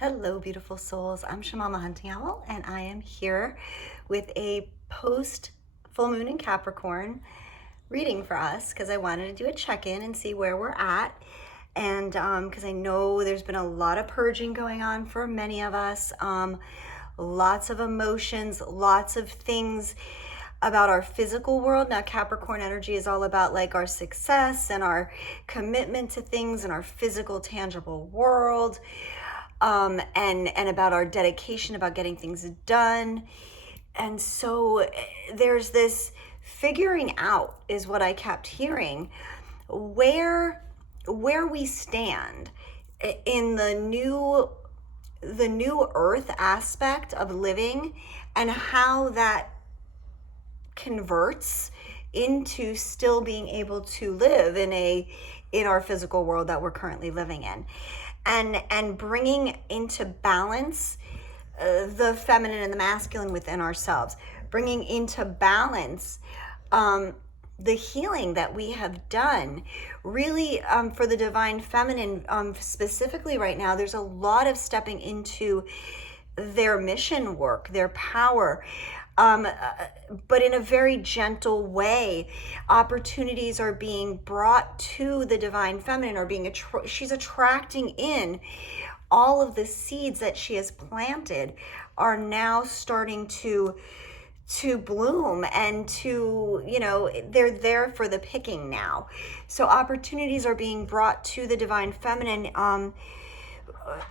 Hello, beautiful souls. I'm Shamama Hunting Owl, and I am here with a post full moon in Capricorn reading for us because I wanted to do a check-in and see where we're at. And because I know there's been a lot of purging going on for many of us, lots of emotions, lots of things about our physical world. Now, Capricorn energy is all about like our success and our commitment to things in our physical, tangible world, and about our dedication about getting things done. And so there's this figuring out, is what I kept hearing, where we stand in the new earth aspect of living, and how that converts into still being able to live in our physical world that we're currently living in, and bringing into balance the feminine and the masculine within ourselves, bringing into balance the healing that we have done. Really, for the divine feminine, specifically right now, there's a lot of stepping into their mission work, their power, but in a very gentle way. Opportunities are being brought to the divine feminine, or she's attracting in all of the seeds that she has planted are now starting to bloom, and they're there for the picking now. So opportunities are being brought to the divine feminine on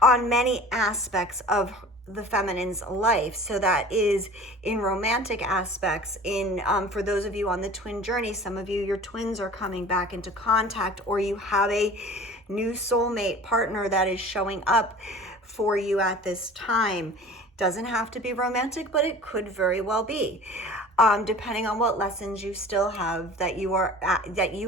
many aspects of the feminine's life. So that is in romantic aspects, in for those of you on the twin journey, some of you, your twins are coming back into contact, or you have a new soulmate partner that is showing up for you at this time. Doesn't have to be romantic, but it could very well be, depending on what lessons you still have that you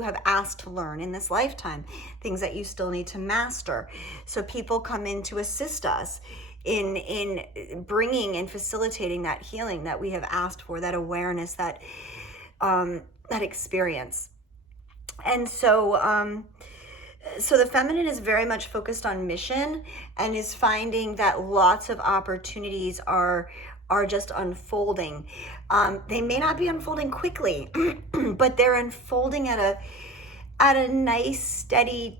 have asked to learn in this lifetime, things that you still need to master. So people come in to assist us in bringing and facilitating that healing that we have asked for, that awareness, that experience. And so the feminine is very much focused on mission, and is finding that lots of opportunities are just unfolding. They may not be unfolding quickly, but they're unfolding at a nice, steady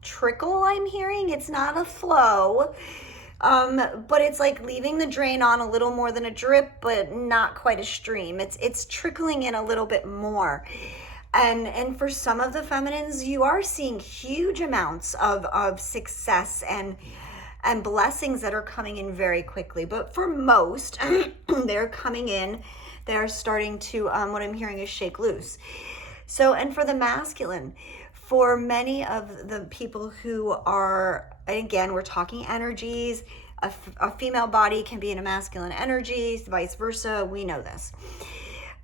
trickle. I'm hearing it's not a flow, but it's like leaving the drain on a little more than a drip, but not quite a stream. It's trickling in a little bit more. And for some of the feminines, you are seeing huge amounts of success and blessings that are coming in very quickly. But for most, they're coming in, they're starting to, what I'm hearing is shake loose. So, and for the masculine, for many of the people who are, again, we're talking energies, a female body can be in a masculine energy, vice versa, we know this.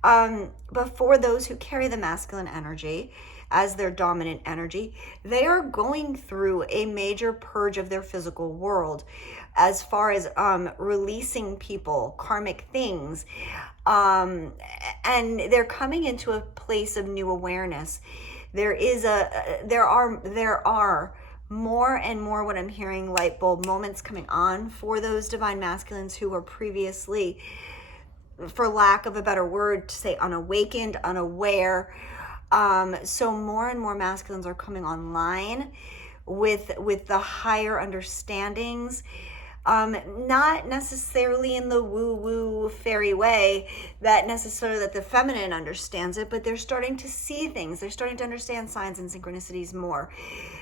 But for those who carry the masculine energy as their dominant energy, they are going through a major purge of their physical world, as far as releasing people, karmic things, and they're coming into a place of new awareness. There are more and more, what I'm hearing, light bulb moments coming on for those divine masculines who were previously, for lack of a better word, to say unawakened, unaware. So more and more masculines are coming online with the higher understandings, not necessarily in the woo-woo fairy way that the feminine understands it, but they're starting to see things. They're starting to understand signs and synchronicities more.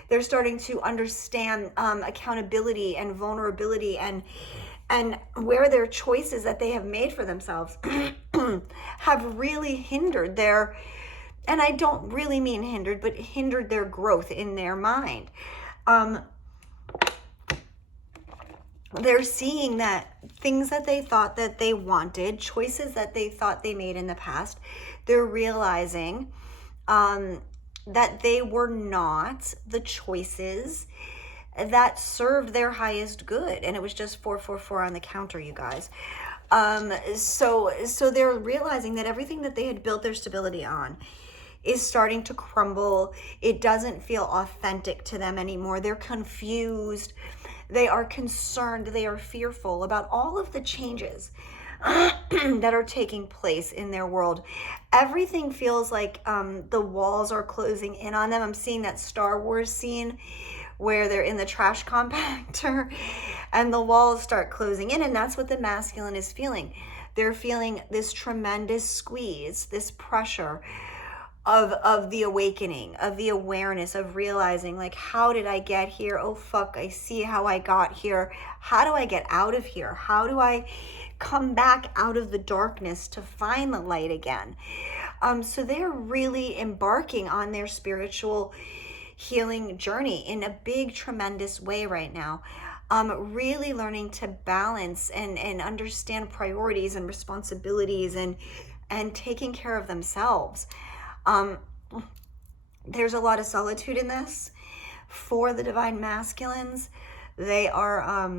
They're starting to understand accountability and vulnerability, and where their choices that they have made for themselves have really hindered their, and I don't really mean hindered, but hindered their growth in their mind. They're seeing that things that they thought that they wanted, choices that they thought they made in the past, they're realizing that they were not the choices that served their highest good. And it was just 444 on the counter, you guys. So they're realizing that everything that they had built their stability on is starting to crumble. It doesn't feel authentic to them anymore. They're confused. They are concerned, they are fearful about all of the changes that are taking place in their world. Everything feels like the walls are closing in on them. I'm seeing that Star Wars scene where they're in the trash compactor and the walls start closing in, and that's what the masculine is feeling. They're feeling this tremendous squeeze, this pressure of the awakening, of the awareness, of realizing, like, how did I get here? Oh fuck, I see how I got here. How do I get out of here? How do I come back out of the darkness to find the light again? So they're really embarking on their spiritual healing journey in a big, tremendous way right now. Really learning to balance and understand priorities and responsibilities and taking care of themselves. There's a lot of solitude in this for the divine masculines. They are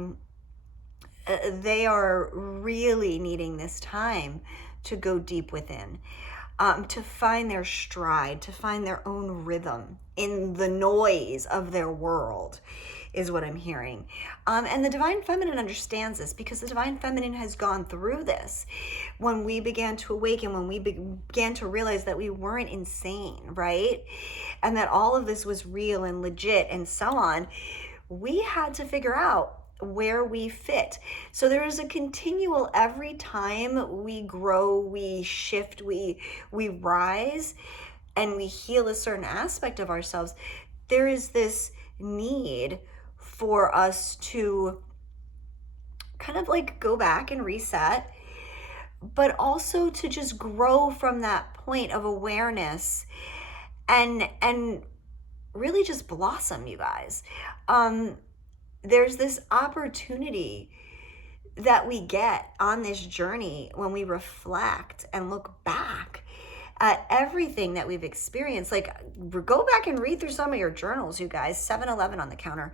really needing this time to go deep within, to find their stride, to find their own rhythm in the noise of their world, is what I'm hearing. And the divine feminine understands this, because the divine feminine has gone through this. When we began to awaken, when we began to realize that we weren't insane, right? And that all of this was real and legit and so on, we had to figure out where we fit. So there is a continual, every time we grow, we shift, we rise, and we heal a certain aspect of ourselves, there is this need for us to kind of like go back and reset, but also to just grow from that point of awareness and really just blossom, you guys. There's this opportunity that we get on this journey when we reflect and look back at everything that we've experienced. Like, go back and read through some of your journals, you guys. 7-Eleven on the counter.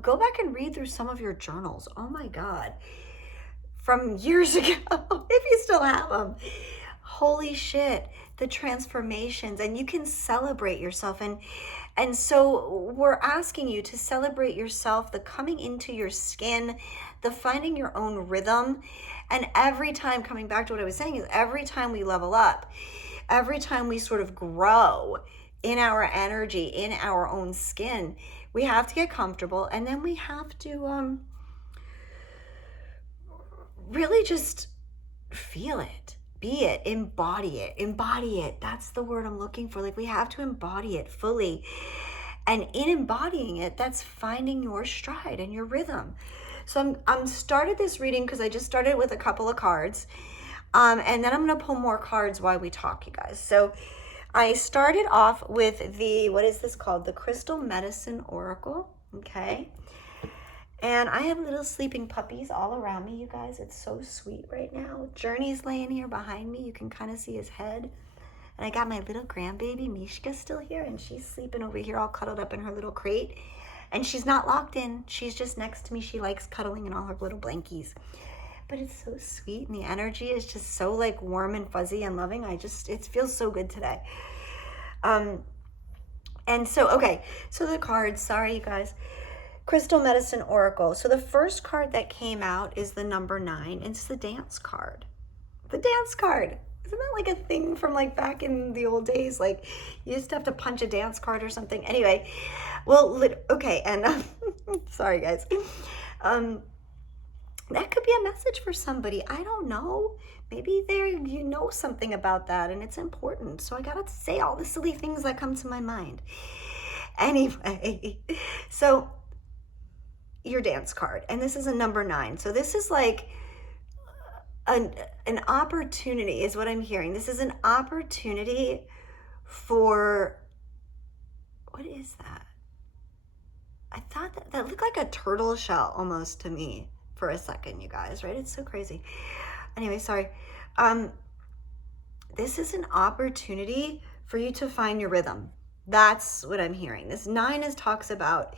Go back and read through some of your journals. Oh my God. From years ago, if you still have them. Holy shit, the transformations. And you can celebrate yourself. And so we're asking you to celebrate yourself, the coming into your skin, the finding your own rhythm. And every time, coming back to what I was saying, is every time we level up, every time we sort of grow in our energy, in our own skin, we have to get comfortable, and then we have to really just feel it, be it, embody it. That's the word I'm looking for. Like, we have to embody it fully. And in embodying it, that's finding your stride and your rhythm. So I'm started this reading because I just started with a couple of cards. And then I'm going to pull more cards while we talk, you guys. So I started off with the, what is this called? The Crystal Medicine Oracle. Okay. And I have little sleeping puppies all around me, you guys. It's so sweet right now. Journey's laying here behind me. You can kind of see his head. And I got my little grandbaby, Mishka, still here. And she's sleeping over here all cuddled up in her little crate. And she's not locked in. She's just next to me. She likes cuddling in all her little blankies. But it's so sweet, and the energy is just so like warm and fuzzy and loving. It feels so good today. And so, okay, so the cards, sorry you guys. Crystal Medicine Oracle. So the first card that came out is the number 9. It's the dance card. The dance card. Isn't that like a thing from like back in the old days? Like, you used to have to punch a dance card or something. Anyway, well, okay, and sorry guys. That could be a message for somebody. I don't know. Maybe you know something about that and it's important. So I gotta say all the silly things that come to my mind. Anyway, so your dance card, and this is a number 9. So this is like an opportunity is what I'm hearing. This is an opportunity for, what is that? I thought that looked like a turtle shell almost to me for a second, you guys, right? It's so crazy. Anyway, sorry. This is an opportunity for you to find your rhythm. That's what I'm hearing. This 9 talks about,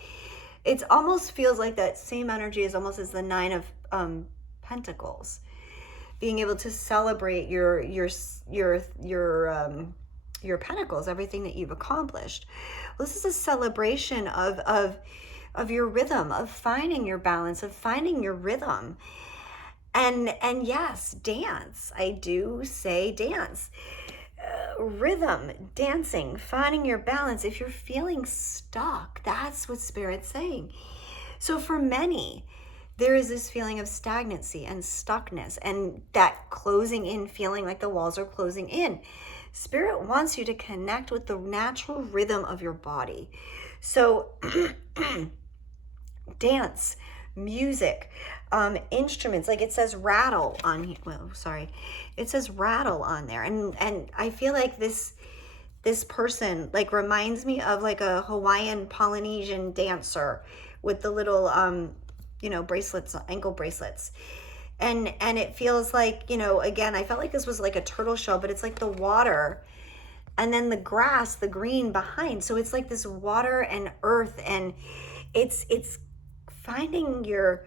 it almost feels like that same energy is almost as the 9 of Pentacles. Being able to celebrate your pentacles, everything that you've accomplished. Well, this is a celebration of your rhythm, of finding your balance, of finding your rhythm. And yes, dance. I do say dance. Rhythm, dancing, finding your balance. If you're feeling stuck, that's what Spirit's saying. So for many, there is this feeling of stagnancy and stuckness and that closing in feeling, like the walls are closing in. Spirit wants you to connect with the natural rhythm of your body. So dance, music, instruments, like it says rattle on here. Well, sorry, it says rattle on there, and I feel like this person like reminds me of like a Hawaiian Polynesian dancer with the little bracelets, ankle bracelets. And it feels like, again, I felt like this was like a turtle shell, but it's like the water and then the grass, the green behind. So it's like this water and earth, and it's finding your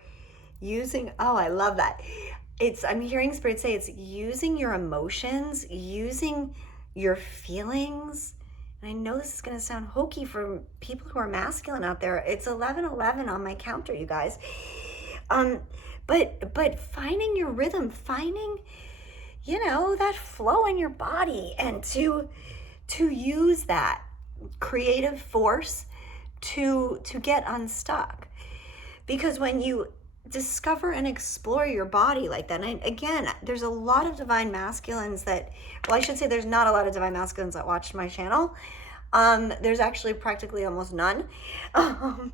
using, oh, I love that. I'm hearing Spirit say it's using your emotions, using your feelings. And I know this is going to sound hokey for people who are masculine out there. It's 11:11 on my counter, you guys. But finding your rhythm, finding, that flow in your body, and to use that creative force to get unstuck. Because when you discover and explore your body like that, and again, there's a lot of divine masculines that, well, I should say there's not a lot of divine masculines that watch my channel. There's actually practically almost none. Or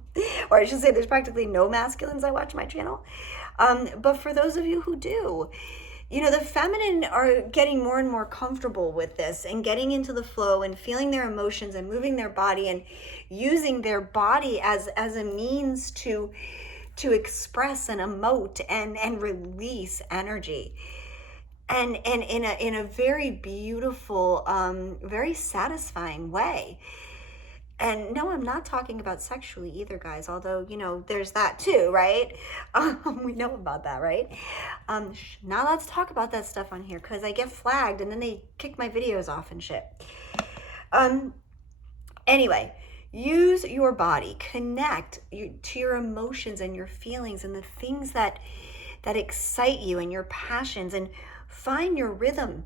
I should say there's practically no masculines that watch my channel. But for those of you who do, the feminine are getting more and more comfortable with this and getting into the flow and feeling their emotions and moving their body and using their body as a means to express and emote and release energy. And in a very beautiful, very satisfying way. And no, I'm not talking about sexually either, guys, although, there's that too, right? We know about that, right? Not allowed to talk about that stuff on here because I get flagged and then they kick my videos off and shit. Anyway, use your body, connect to your emotions and your feelings and the things that excite you and your passions, and find your rhythm.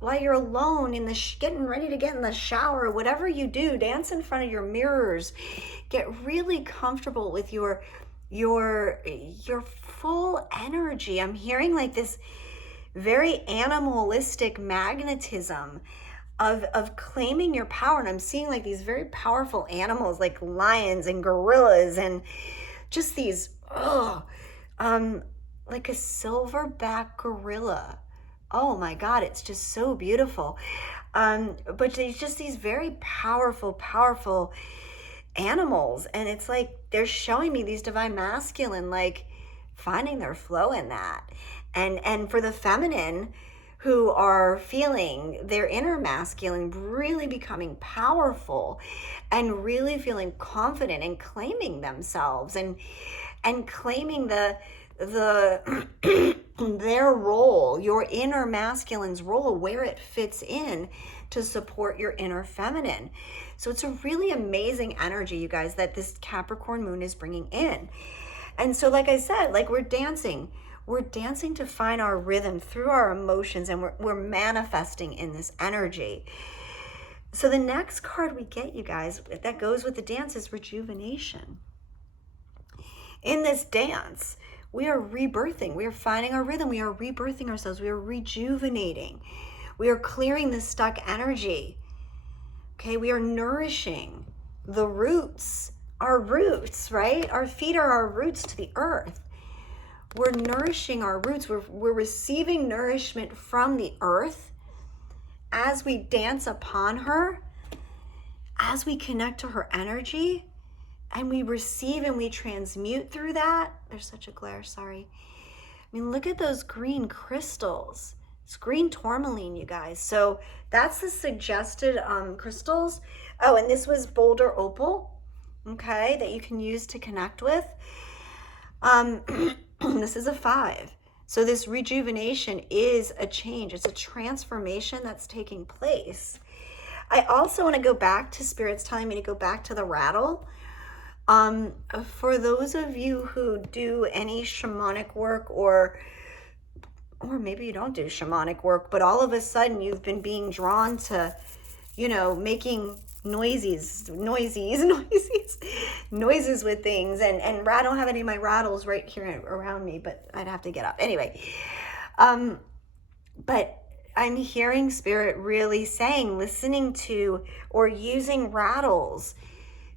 While you're alone in getting ready to get in the shower, whatever you do, dance in front of your mirrors, get really comfortable with your full energy. I'm hearing like this very animalistic magnetism of claiming your power. And I'm seeing like these very powerful animals like lions and gorillas and just these, like a silverback gorilla. Oh my God, it's just so beautiful. But there's just these very powerful animals. And it's like, they're showing me these divine masculine, like finding their flow in that. And for the feminine who are feeling their inner masculine, really becoming powerful and really feeling confident and claiming themselves and claiming their role, your inner masculine's role, where it fits in to support your inner feminine. So it's a really amazing energy, you guys, that this Capricorn moon is bringing in. And so, like I said, like we're dancing to find our rhythm through our emotions, and we're manifesting in this energy. So the next card we get, you guys, that goes with the dance is Rejuvenation. In this dance, we are rebirthing. We are finding our rhythm. We are rebirthing ourselves. We are rejuvenating. We are clearing the stuck energy. Okay, we are nourishing the roots, our roots, right? Our feet are our roots to the earth. We're nourishing our roots. We're receiving nourishment from the earth as we dance upon her, as we connect to her energy. And we receive and we transmute through that. There's such a glare, sorry. I mean, look at those green crystals. It's green tourmaline, you guys. So that's the suggested crystals. Oh, and this was Boulder Opal, okay, that you can use to connect with. This is a 5. So this rejuvenation is a change. It's a transformation that's taking place. I also want to go back to Spirit's telling me to go back to the rattle. For those of you who do any shamanic work, or maybe you don't do shamanic work, but all of a sudden you've been being drawn to, making noises with things, and I don't have any of my rattles right here around me, but I'd have to get up anyway. But I'm hearing spirit really saying, listening to or using rattles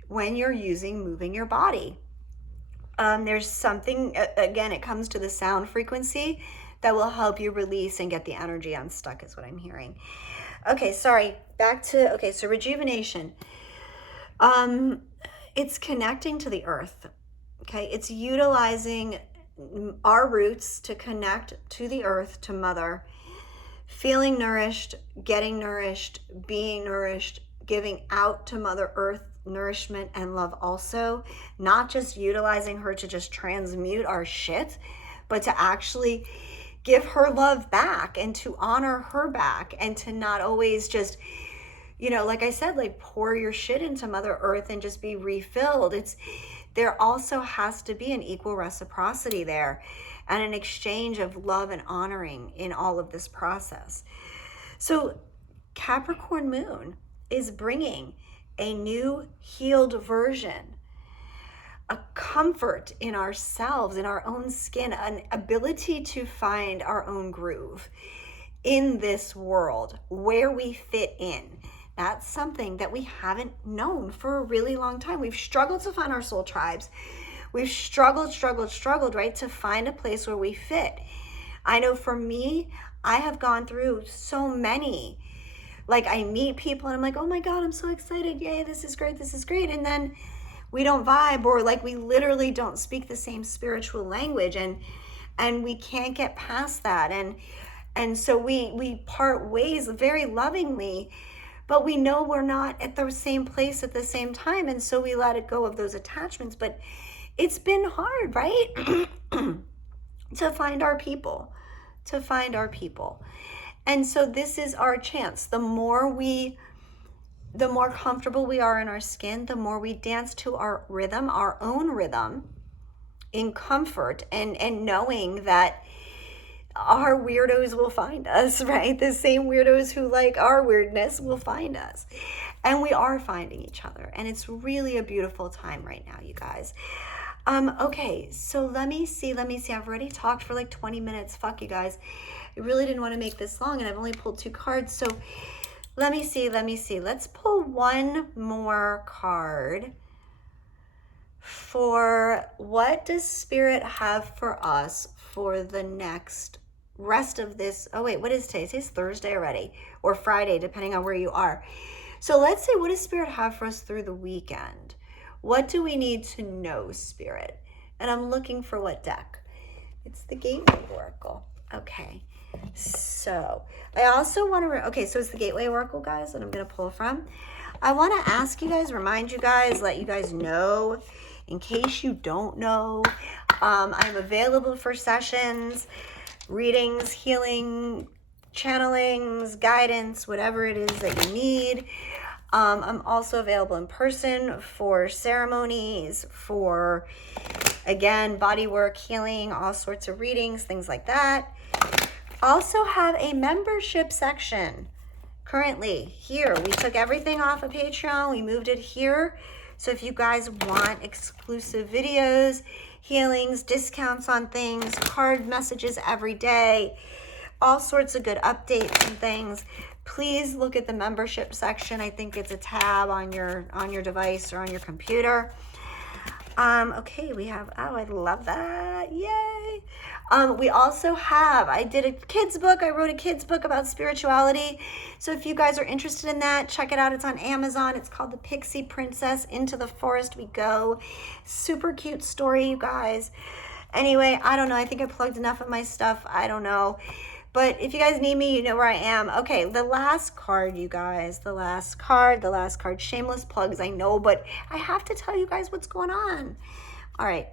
when you're moving your body. There's something, again, it comes to the sound frequency that will help you release and get the energy unstuck, is what I'm hearing. Okay, sorry, so rejuvenation. It's connecting to the earth, okay? It's utilizing our roots to connect to the earth, to Mother, feeling nourished, getting nourished, being nourished, giving out to Mother Earth nourishment and love also, not just utilizing her to just transmute our shit, but to actually give her love back and to honor her back, and to not always just, like I said, like pour your shit into Mother Earth and just be refilled. There also has to be an equal reciprocity there, and an exchange of love and honoring in all of this process. So Capricorn moon is bringing a new healed version, a comfort in ourselves, in our own skin, an ability to find our own groove in this world, where we fit in. That's something that we haven't known for a really long time. We've struggled to find our soul tribes. We've struggled, right, to find a place where we fit. I know for me, I have gone through so many. Like, I meet people and I'm like, oh my God, I'm so excited. Yay, this is great. And then we don't vibe, or like we literally don't speak the same spiritual language, and we can't get past that. And so we part ways very lovingly, but we know we're not at the same place at the same time. And so we let it go of those attachments. But it's been hard, right? to find our people. And so this is our chance. The more comfortable we are in our skin, the more we dance to our rhythm, our own rhythm, in comfort, and knowing that our weirdos will find us, right? The same weirdos who like our weirdness will find us. And we are finding each other. And it's really a beautiful time right now, you guys. Okay, so let me see. I've already talked for like 20 minutes. Fuck you guys. I really didn't want to make this long, and I've only pulled 2 cards. So let me see. Let's pull one more card for what does Spirit have for us for the next rest of this. Oh wait, what is today? Today's Thursday already, or Friday, depending on where you are. So let's say, what does Spirit have for us through the weekend? What do we need to know, Spirit? And I'm looking for what deck? It's the Gateway Oracle. Okay. So I also want to, okay, so it's the Gateway Oracle, guys, that I'm going to pull from. I want to ask you guys, remind you guys, let you guys know, in case you don't know, I'm available for sessions, readings, healing, channelings, guidance, whatever it is that you need. I'm also available in person for ceremonies, for, again, body work, healing, all sorts of readings, things like that. Also have a membership section currently here. We took everything off of Patreon. We moved it here. So if you guys want exclusive videos, healings, discounts on things, card messages every day, all sorts of good updates and things, please look at the membership section. I think it's a tab on your device or on your computer. Okay, we have, oh, I love that. Yay. We also have, I did a kids book. I wrote a kids book about spirituality. So if you guys are interested in that, check it out. It's on Amazon. It's called The Pixie Princess, Into the Forest We Go. Super cute story, you guys. Anyway, I don't know. I think I plugged enough of my stuff. I don't know. But if you guys need me, you know where I am. Okay, the last card, you guys. The last card. Shameless plugs, I know, but I have to tell you guys what's going on. All right.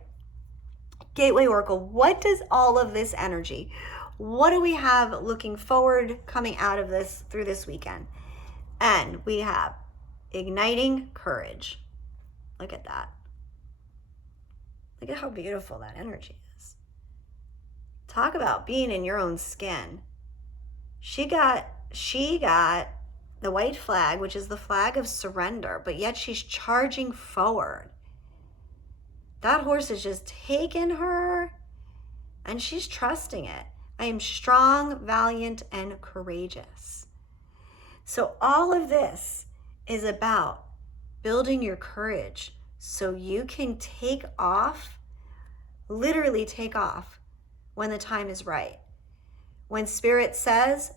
Gateway Oracle, what does all of this energy, what do we have looking forward coming out of this through this weekend? And we have igniting courage. Look at that. Look at how beautiful that energy is. Talk about being in your own skin. She got the white flag, which is the flag of surrender, but yet she's charging forward. That horse is just taking her, and she's trusting it. I am strong, valiant, and courageous. So all of this is about building your courage so you can take off, literally take off when the time is right. When Spirit says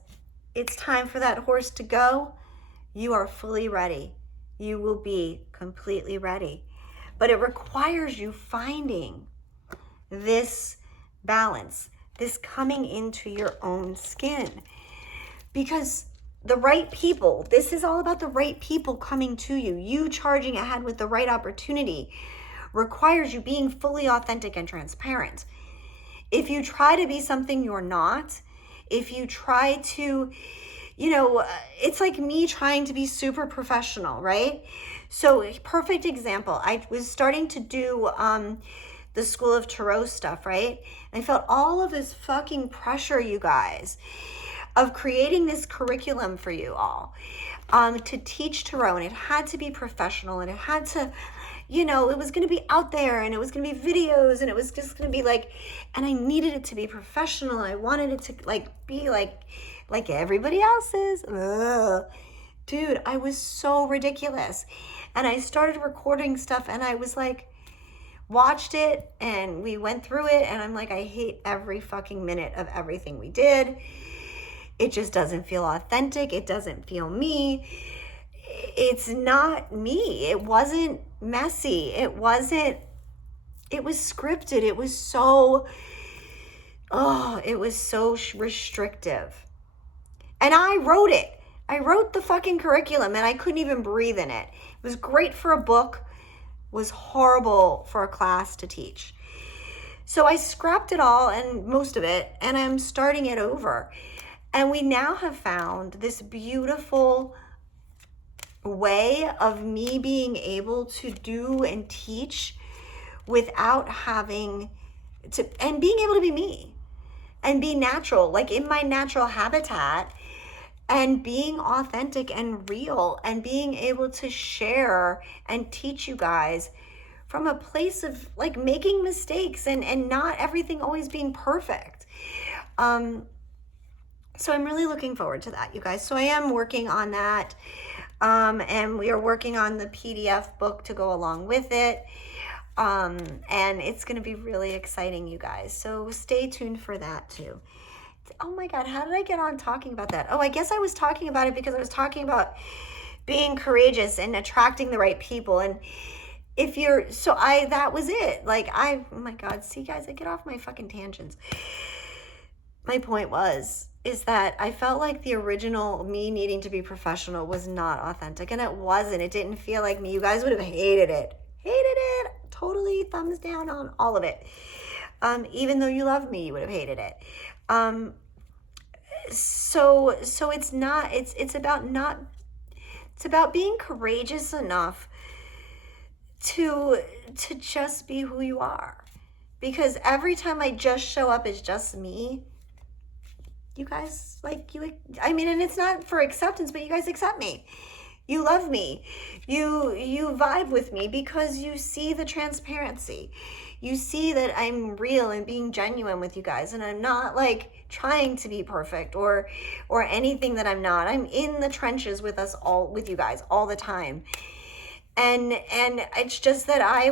it's time for that horse to go, you are fully ready. You will be completely ready. But it requires you finding this balance, this coming into your own skin. Because the right people, this is all about the right people coming to you. You charging ahead with the right opportunity requires you being fully authentic and transparent. If you try to be something you're not, if you try to, it's like me trying to be super professional, right? So perfect example, I was starting to do the School of Tarot stuff, right? And I felt all of this fucking pressure, you guys, of creating this curriculum for you all to teach tarot. And it had to be professional, and it had to, it was going to be out there, and it was going to be videos, and it was just going to be like, and I needed it to be professional. I wanted it to be like everybody else's. Ugh. Dude, I was so ridiculous. And I started recording stuff, and I was like, watched it, and we went through it, and I'm like, I hate every fucking minute of everything we did. It just doesn't feel authentic. It doesn't feel me. It's not me. It wasn't messy. It was scripted. It was so restrictive. And I wrote it. I wrote the fucking curriculum, and I couldn't even breathe in it. It was great for a book, was horrible for a class to teach. So I scrapped it all, and most of it, and I'm starting it over. And we now have found this beautiful way of me being able to do and teach without having to, and being able to be me and be natural, like in my natural habitat, and being authentic and real, and being able to share and teach you guys from a place of like making mistakes and not everything always being perfect. So I'm really looking forward to that, you guys. So I am working on that. And we are working on the PDF book to go along with it. And it's going to be really exciting, you guys. So stay tuned for that too. Oh my God, how did I get on talking about that? Oh, I guess I was talking about it because I was talking about being courageous and attracting the right people. And that was it. Oh my God, see guys, I get off my fucking tangents. My point is that I felt like the original me needing to be professional was not authentic, and it wasn't. It didn't feel like me. You guys would have hated it. Totally thumbs down on all of it. Even though you love me, you would have hated it. So it's not, it's about being courageous enough to just be who you are. Because every time I just show up as just me, you guys and it's not for acceptance, but you guys accept me. You love me. You vibe with me because you see the transparency. You see that I'm real and being genuine with you guys, and I'm not like trying to be perfect or anything that I'm not. I'm in the trenches with you guys all the time. And it's just that I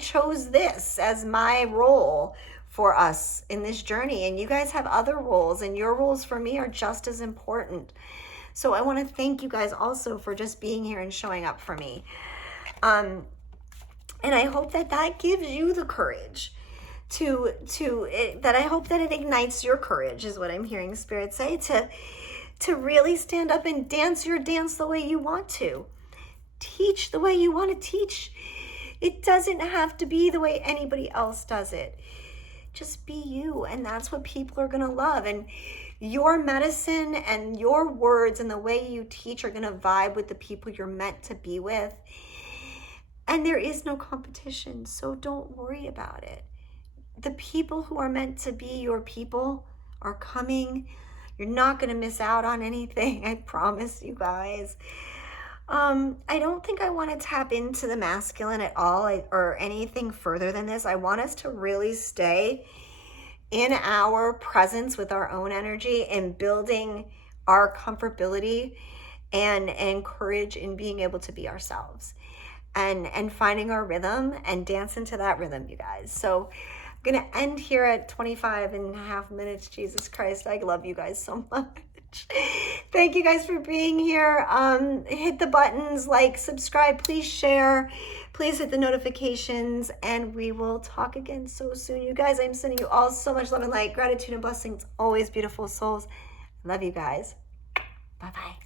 chose this as my role for us in this journey, and you guys have other roles, and your roles for me are just as important. So I want to thank you guys also for just being here and showing up for me. And I hope that gives you the courage that I hope that it ignites your courage, is what I'm hearing Spirit say, to really stand up and dance your dance the way you want to. Teach the way you want to teach. It doesn't have to be the way anybody else does it. Just be you, and that's what people are going to love. And your medicine and your words and the way you teach are going to vibe with the people you're meant to be with. And there is no competition, so don't worry about it. The people who are meant to be your people are coming. You're not going to miss out on anything. I promise you guys. I don't think I want to tap into the masculine at all, or anything further than this. I want us to really stay in our presence with our own energy and building our comfortability and courage in being able to be ourselves, and finding our rhythm and dance into that rhythm, you guys. So I'm gonna end here at 25.5 minutes. Jesus Christ, I love you guys so much. Thank you guys for being here. Hit the buttons, like, subscribe, please share, please hit the notifications, and we will talk again so soon, you guys. I'm sending you all so much love and light, gratitude and blessings. Always beautiful souls. Love you guys. Bye-bye.